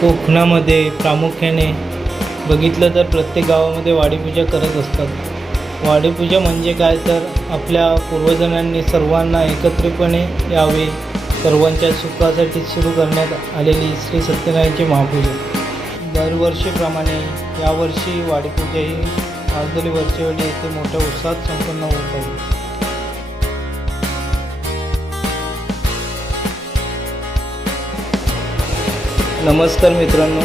कोकणामध्ये प्रामुख्याने बघितलं तर प्रत्येक गावामध्ये वाडीपूजा करत असतात. वाडीपूजा म्हणजे काय? तर आपल्या पूर्वजनांनी सर्वांना एकत्रितपणे यावे सर्वांच्या सुखासाठी सुरू करण्यात आलेली श्री सत्यनारायणची महापूजा. दरवर्षीप्रमाणे यावर्षी वाडीपूजा ही आजदली वर्षेवेळी येथे मोठ्या उत्साहात संपन्न होत आहे. नमस्कार मित्रांनो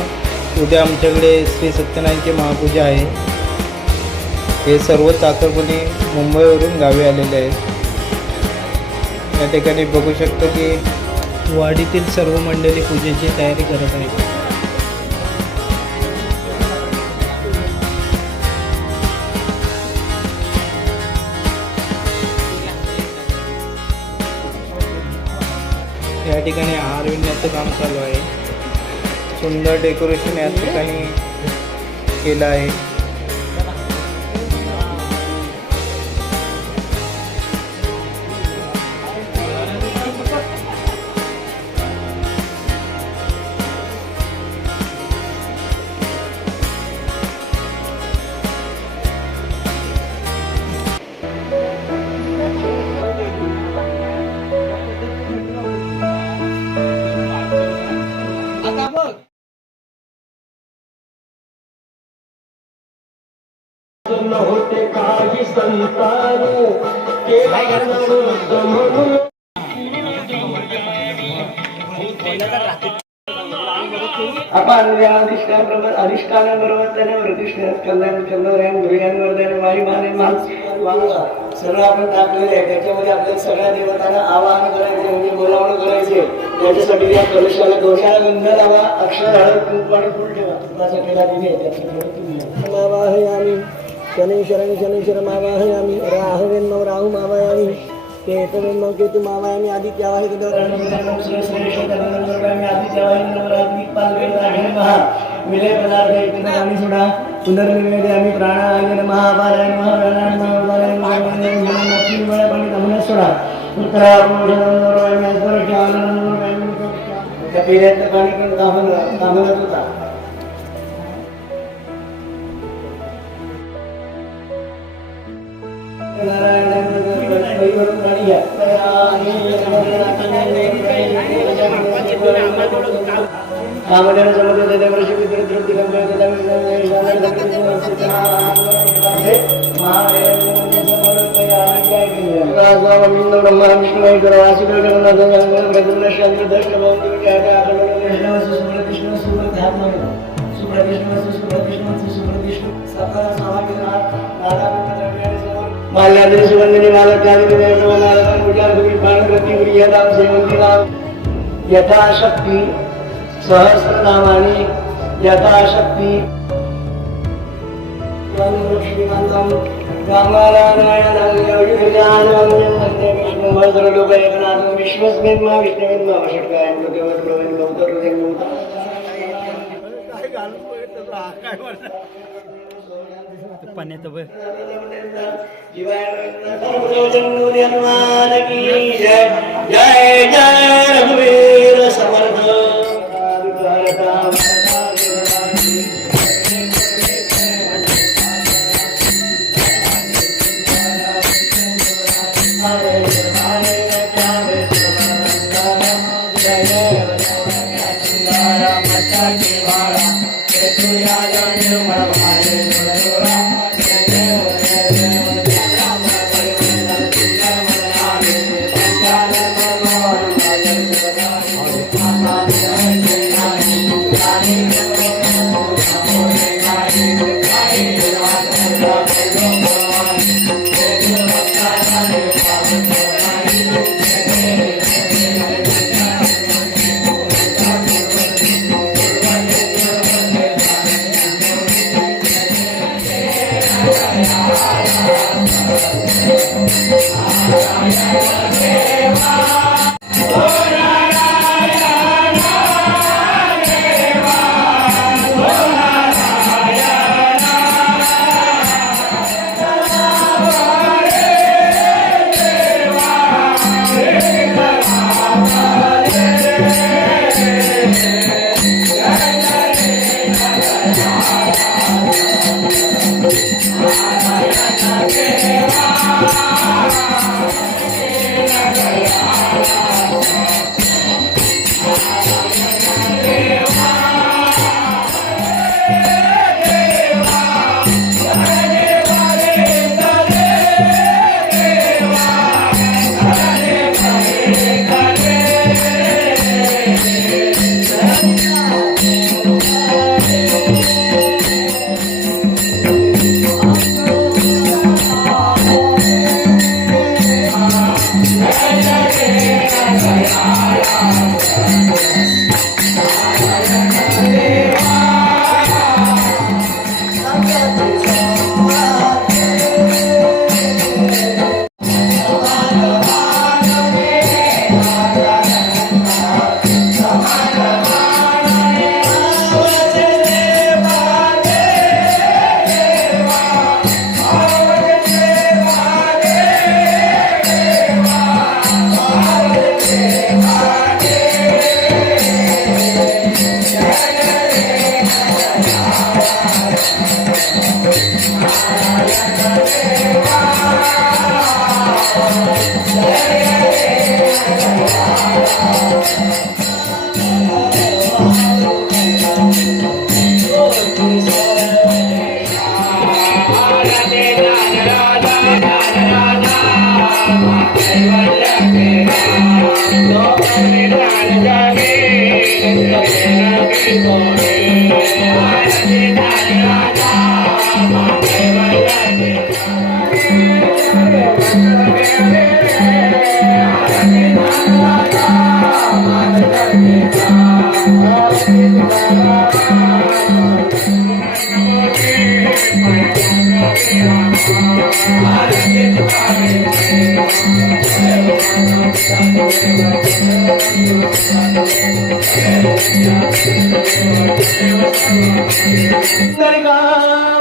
उद्या आमच्याकडे श्री सत्यनारायणची महापूजा आहे. हे सर्व चाकरपणी मुंबईवरून गावी आलेले आहेत. या ठिकाणी बघू शकतो की वाडीतील सर्व मंडळी पूजेची तयारी करत आहेत. या ठिकाणी हार विणण्याचं काम चालू आहे. सुंदर डेकोरेशन या ठिकाणी केलं आहे. आपण या अधिष्ठानाबरोबर त्याने प्रतिष्ठा कल्याण चंद्रयान गुरुयान वर्धन वायुमाने मान सर्व आपण टाकलेलं आहे त्याच्यामध्ये आपल्या सगळ्या देवतांना आवाहन करायचे म्हणजे बोलावणं करायचे त्याच्यासाठी या कलशाला दोषाला गंध लावा अक्षर हळद कुंकू आणि फुल ठेवा. तुपाचा केला तिने त्याच्याकडे तुम्ही मावाहयामी शनी शरण शनीश्वर मावाहयामी राहवेन्मव राहू मावायामी केतवेन्मव केतू मावायामी आदित्य वाहे विलय पदार्थ एकदा आम्ही सोडा पुनर्निवेदे आम्ही प्राणाय महापारायण महाप्राणायण महापारायण महापारायण वेळा पाणी थांबण्यास सोडा त्या पिढ्यातलं पाणी पण थांबलं थांबलत होता. माल्यादि सुगंधिनी मालत्यादि देवनारायण पाण गति नाम यथाशक्ती सहस्रनामाने यथाशक्ती श्रीमंतम विष्णु एकनाथ विश्वस्मिन्मा विष्णुविन्मा षट्कायं कृत्यवत् प्रवीण गौतम पाण्याचं बघ जय जय Thank you. रे सत्यनारायण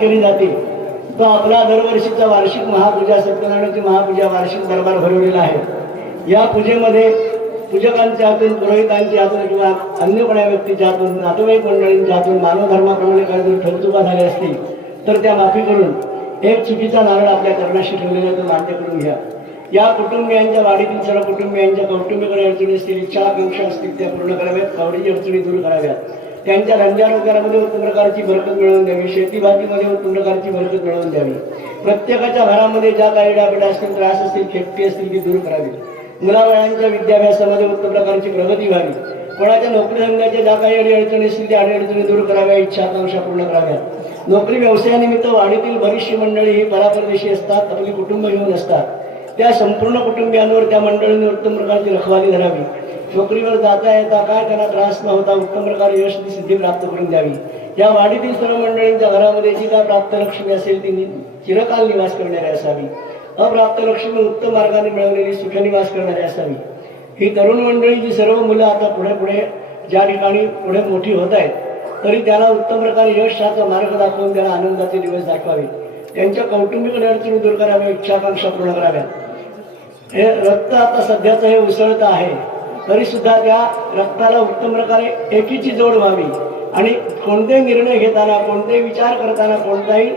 केली जाते. तो आपला दरवर्षीचा वार्षिक महापूजा सत्यनारायणाची महापूजा वार्षिक दरबार भरवलेला आहे. या पूजेमध्ये पूजकांच्या हातून पुरोहितांच्या हातून किंवा अन्य कोणा व्यक्तीच्या हातून नातेवाईक मंडळींच्या हातून मानवधर्माप्रमाणे काही जर ठरचुका झाल्या असतील तर त्या माफी करून एक चुकीचा नारळ आपल्या कर्णाशी ठेवलेला तो मान्य करून घ्या. या कुटुंबियांच्या वाडीतील सर्व कुटुंबियांच्या कौटुंबिक अडचणी असतील इच्छा आकांक्षा असतील त्या पूर्ण कराव्यात कावडीची अडचणी दूर कराव्यात. त्यांच्या रंजारोजगारामध्ये उत्तम प्रकारची बरकत मिळवून द्यावी. शेतीबाजीमध्ये उत्तम प्रकारची बरकत मिळवून द्यावी. प्रत्येकाच्या घरामध्ये ज्या काही डाबड्या असतील त्रास असतील खेपटी असतील ती दूर करावी. मुलाबाळांच्या विद्याभ्यासामध्ये उत्तम प्रकारची प्रगती व्हावी. कोणाच्या नोकरी धंद्याच्या ज्या काही अडीअडचणी असतील त्या अडीअडचणी दूर कराव्या इच्छा आकांक्षा पूर्ण कराव्यात नोकरी व्यवसायानिमित्त वाडीतील बरीचशी मंडळी ही परापरदेशी असतात आपली कुटुंब घेऊन असतात. त्या संपूर्ण कुटुंबियांवर त्या मंडळीने उत्तम प्रकारची रखवाली धरावी. नोकरीवर जाता येता काय त्यांना त्रास न होता उत्तम प्रकारे यश सिद्धी प्राप्त करून द्यावी. या वाडीतील सर्व मंडळींच्या घरामध्ये जी काय प्राप्त लक्ष्मी असेल ती चिरकाल निवास करणारी असावी. अप्राप्त लक्ष्मी उत्तम मार्गाने मिळवलेली सुखनिवास करणारी असावी. ही तरुण मंडळी जी सर्व मुलं आता पुढे पुढे ज्या ठिकाणी पुढे मोठी होत आहेत तरी त्याला उत्तम प्रकारे यशाचा मार्ग दाखवून त्याला आनंदाचे दिवस दाखवावे. त्यांच्या कौटुंबिक अडचणी दूर कराव्या इच्छाकांक्षा पूर्ण कराव्या हे रक्त आता सध्याचं हे उसळतं आहे. तरी सुद्धा त्या रक्ताला उत्तम प्रकारे एकीची जोड व्हावी. आणि कोणतेही निर्णय घेताना कोणतेही विचार करताना कोणताही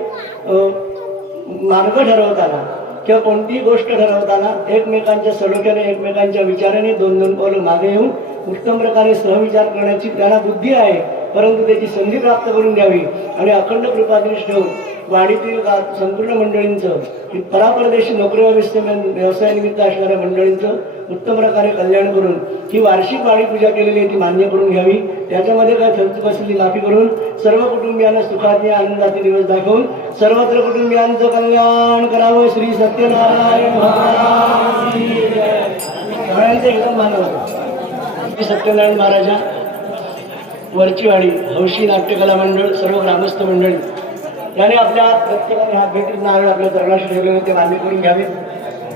मार्ग ठरवताना किंवा कोणतीही गोष्ट ठरवताना एकमेकांच्या सलोख्याने एकमेकांच्या विचाराने दोन दोन पावलं मागे येऊन उत्तम प्रकारे सहविचार करण्याची त्याला बुद्धी आहे. परंतु त्याची संधी प्राप्त करून द्यावी आणि अखंड कृपादृष्ट ठेवून वाडीतील संपूर्ण मंडळींचं परापरदेशी नोकरी व्यवसायानिमित्त असणाऱ्या मंडळींचं उत्तम प्रकारे कल्याण करून ही वार्षिक वाडी पूजा केलेली आहे ती मान्य करून घ्यावी. त्याच्यामध्ये काय खर्च असलेली माफी करून सर्व कुटुंबियांना सुखाचे आनंदाचे दिवस दाखवून सर्वत्र कुटुंबियांचं कल्याण करावं. श्री सत्यनारायण भगवान एकदम मानव. श्री सत्यनारायण महाराजा वरचीवाडी हौशी नाट्यकला मंडळ सर्व ग्रामस्थ मंडळी. त्याने आपल्या प्रत्येकाने हात भेटीत नारळ आपल्या तरुणाशी ठेवलेले होते मान्य करून घ्यावे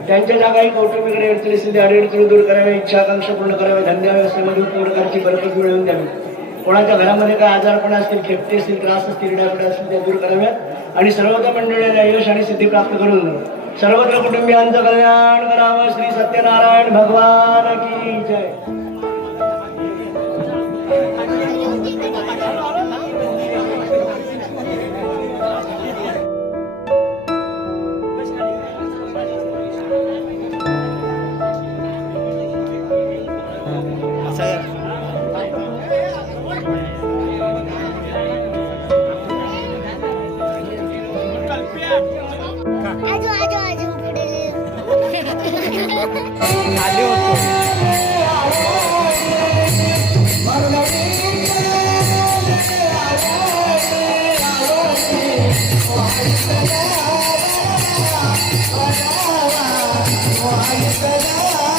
त्यांच्या ज्या काही कौटुंबिकडे अडचणी स्थिती अडीअडचणी दूर कराव्या इच्छा आकांक्षा पूर्ण कराव्या धंद्या व्यवस्थेमध्ये उत्तम प्रकारची बरकत मिळवून द्यावी. कोणाच्या घरामध्ये काय आजारपण असतील खेपटे असतील त्रास असतील डायबिटीस असतील त्या दूर कराव्यात. आणि सर्वत्र मंडळीला यश आणि सिद्धी प्राप्त करून सर्वत्र कुटुंबियांचं कल्याण करावं. श्री सत्यनारायण भगवान की जय. I'm sorry.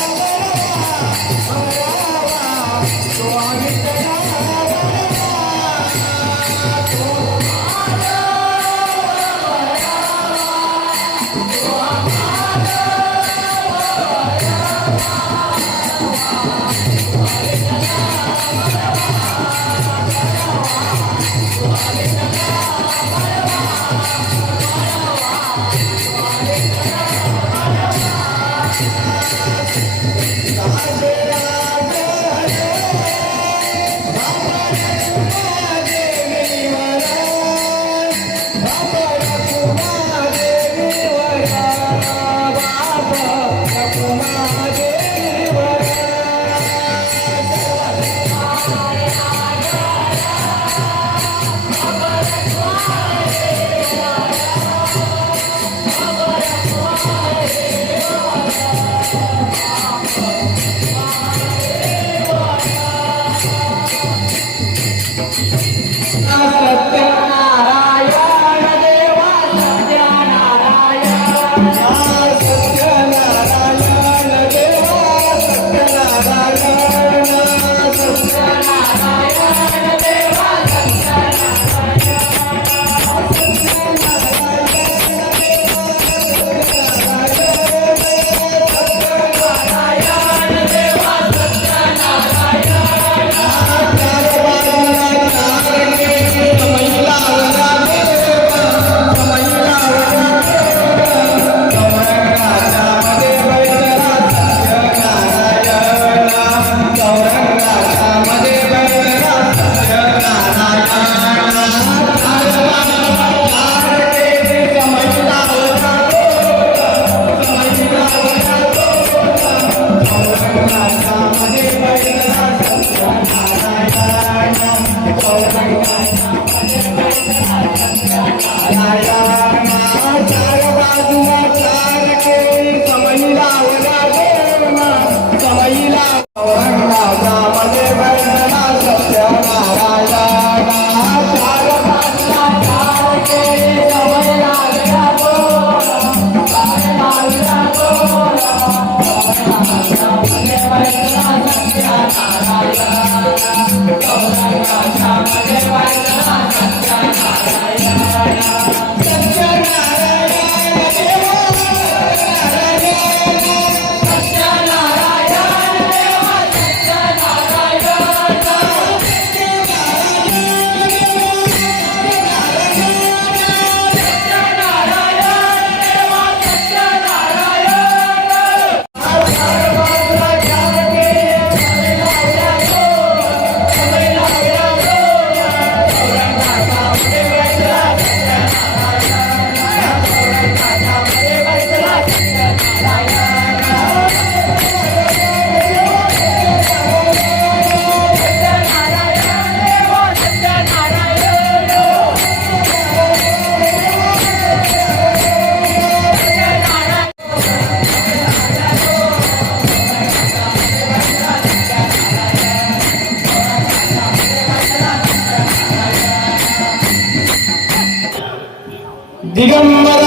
दिगंबरा దిగంబర